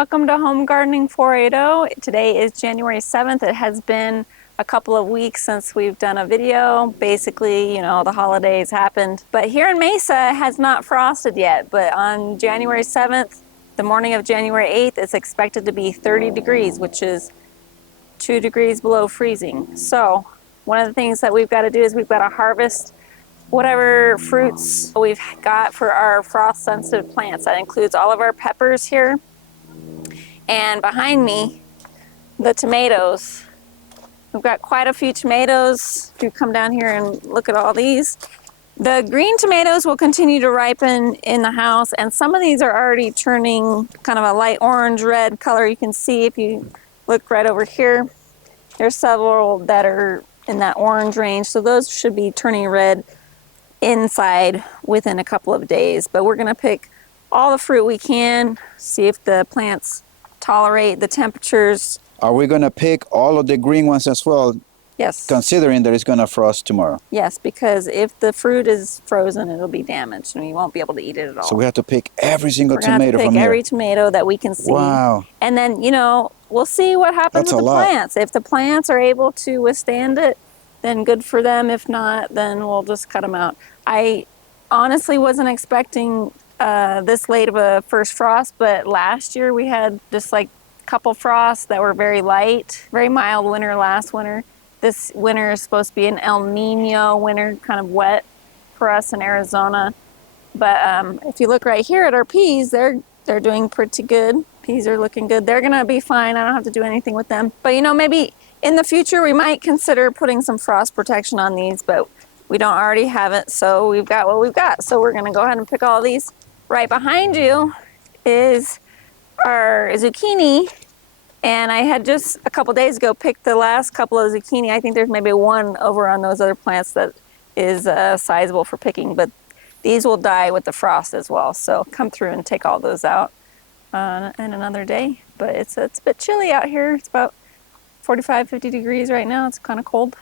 Welcome to Home Gardening 480. Today is January 7th. It has been a couple of weeks since we've done a video. Basically, the holidays happened. But here in Mesa, it has not frosted yet. But on January 7th, the morning of January 8th, it's expected to be 30 degrees, which is 2 degrees below freezing. So one of the things that we've got to do is we've got to harvest whatever fruits we've got for our frost sensitive plants. That includes all of our peppers here. And behind me, the tomatoes. We've got quite a few tomatoes. If you come down here and look at all these. The green tomatoes will continue to ripen in the house, and some of these are already turning kind of a light orange red color. You can see if you look right over here, there's several that are in that orange range, so those should be turning red inside within a couple of days. But we're going to pick all the fruit we can, see if the plants tolerate the temperatures. Are we going to pick all of the green ones as well? Yes. Considering that it's going to frost tomorrow. Yes, because if the fruit is frozen, it'll be damaged and you won't be able to eat it at all. So we have to pick every single We're gonna tomato have to from pick here. every tomato that we can see. Wow. And then, we'll see what happens That's with a the lot. plants. If the plants are able to withstand it, then good for them. If not, then we'll just cut them out. I honestly wasn't expecting this late of a first frost, but last year we had just like a couple frosts that were very light, very mild winter last winter. This winter is supposed to be an El Nino winter, kind of wet for us in Arizona. But if you look right here at our peas, they're doing pretty good. Peas are looking good. They're gonna be fine. I don't have to do anything with them. But maybe in the future we might consider putting some frost protection on these, but we don't already have it, so we've got what we've got. So we're gonna go ahead and pick all these. Right behind you is our zucchini. And I had just a couple days ago picked the last couple of zucchini. I think there's maybe one over on those other plants that is sizable for picking, but these will die with the frost as well. So come through and take all those out in another day. But it's a bit chilly out here. It's about 45, 50 degrees right now. It's kind of cold.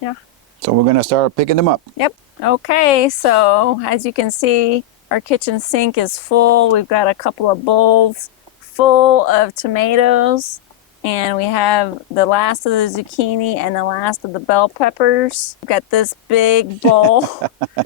Yeah. So we're going to start picking them up. Yep. Okay, so as you can see, our kitchen sink is full. We've got a couple of bowls full of tomatoes. And we have the last of the zucchini and the last of the bell peppers. We've got this big bowl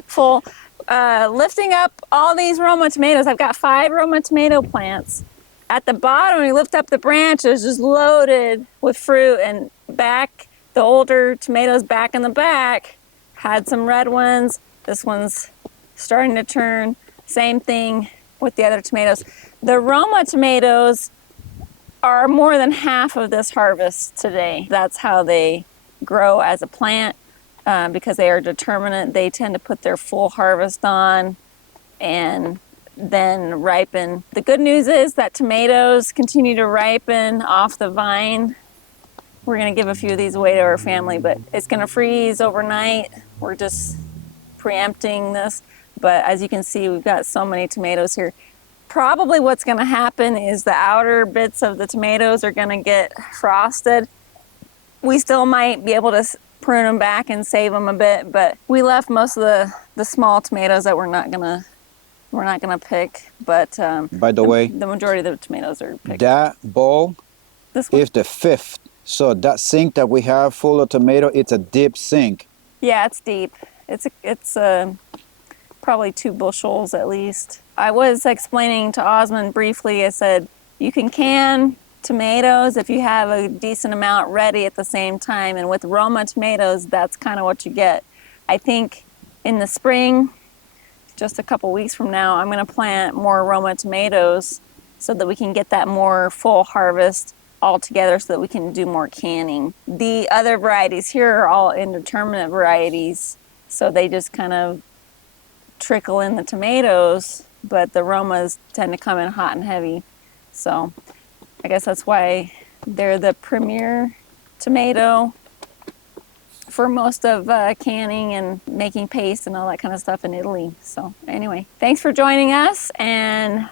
full. Lifting up all these Roma tomatoes. I've got 5 Roma tomato plants. At the bottom, we lift up the branches, just loaded with fruit. And back, the older tomatoes back in the back had some red ones. This one's starting to turn. Same thing with the other tomatoes. The Roma tomatoes are more than half of this harvest today. That's how they grow as a plant because they are determinate. They tend to put their full harvest on and then ripen. The good news is that tomatoes continue to ripen off the vine. We're gonna give a few of these away to our family, but it's gonna freeze overnight. We're just preempting this. But as you can see, we've got so many tomatoes here. Probably what's going to happen is the outer bits of the tomatoes are going to get frosted. We still might be able to prune them back and save them a bit, but we left most of the small tomatoes that we're not gonna pick. But By the way, the majority of the tomatoes are picked. that bowl This one? is the 5th. So that sink that we have full of tomato, it's a deep sink. Yeah, it's deep. It's probably 2 bushels at least. I was explaining to Osmond briefly, I said, you can tomatoes if you have a decent amount ready at the same time. And with Roma tomatoes, that's kind of what you get. I think in the spring, just a couple weeks from now, I'm going to plant more Roma tomatoes so that we can get that more full harvest all together so that we can do more canning. The other varieties here are all indeterminate varieties, so they just kind of trickle in the tomatoes, but the Romas tend to come in hot and heavy. So I guess that's why they're the premier tomato for most of canning and making paste and all that kind of stuff in Italy. So anyway, thanks for joining us, and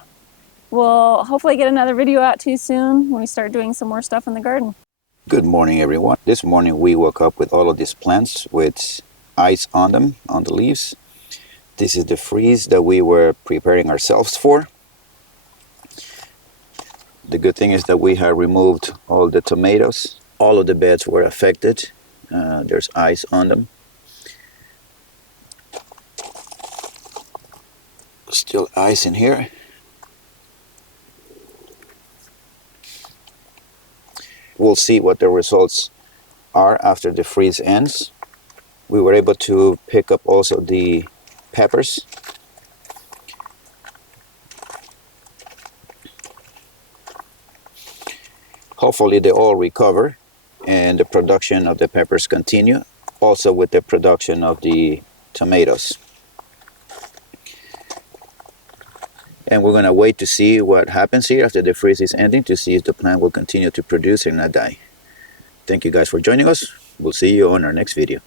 we'll hopefully get another video out to you soon when we start doing some more stuff in the garden. Good morning, everyone. This morning we woke up with all of these plants with ice on them, on the leaves. This is the freeze that we were preparing ourselves for. The good thing is that we have removed all the tomatoes. All of the beds were affected. There's ice on them. Still ice in here. We'll see what the results are after the freeze ends. We were able to pick up also the peppers. Hopefully they all recover and the production of the peppers continue, also with the production of the tomatoes. And we're going to wait to see what happens here after the freeze is ending to see if the plant will continue to produce and not die. Thank you guys for joining us. We'll see you on our next video.